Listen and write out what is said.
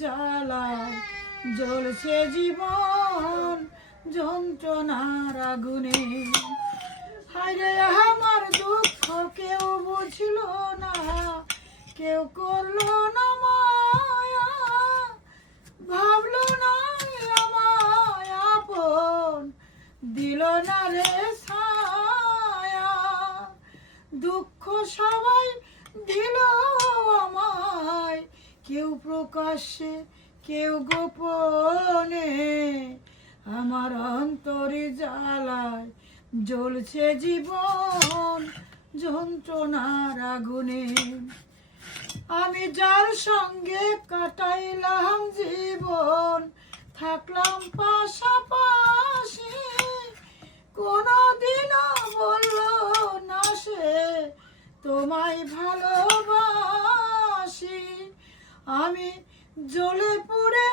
জ্বালায় জ্বলছে জীবন যন্ত্রণার আগুনে। হায়রে আমার দুঃখ কেউ বুঝল না, কেউ করলো না মায়া, ভাবলো না আমায় আপন, দিল না রে ছায়া। দুঃখ সবাই দিল আমায়, কেউ প্রকাশ্যে কেউ গোপনে, আমার অন্তরে জ্বালায় জ্বলছে জীবন যন্ত্রণার আগুনে। আমি যার সঙ্গে কাটাইলাম জীবন, থাকলাম পাশাপাশি, কোনদিনও বলল না সে তোমায় ভালোবাসি। আমি জ্বলে পুড়ে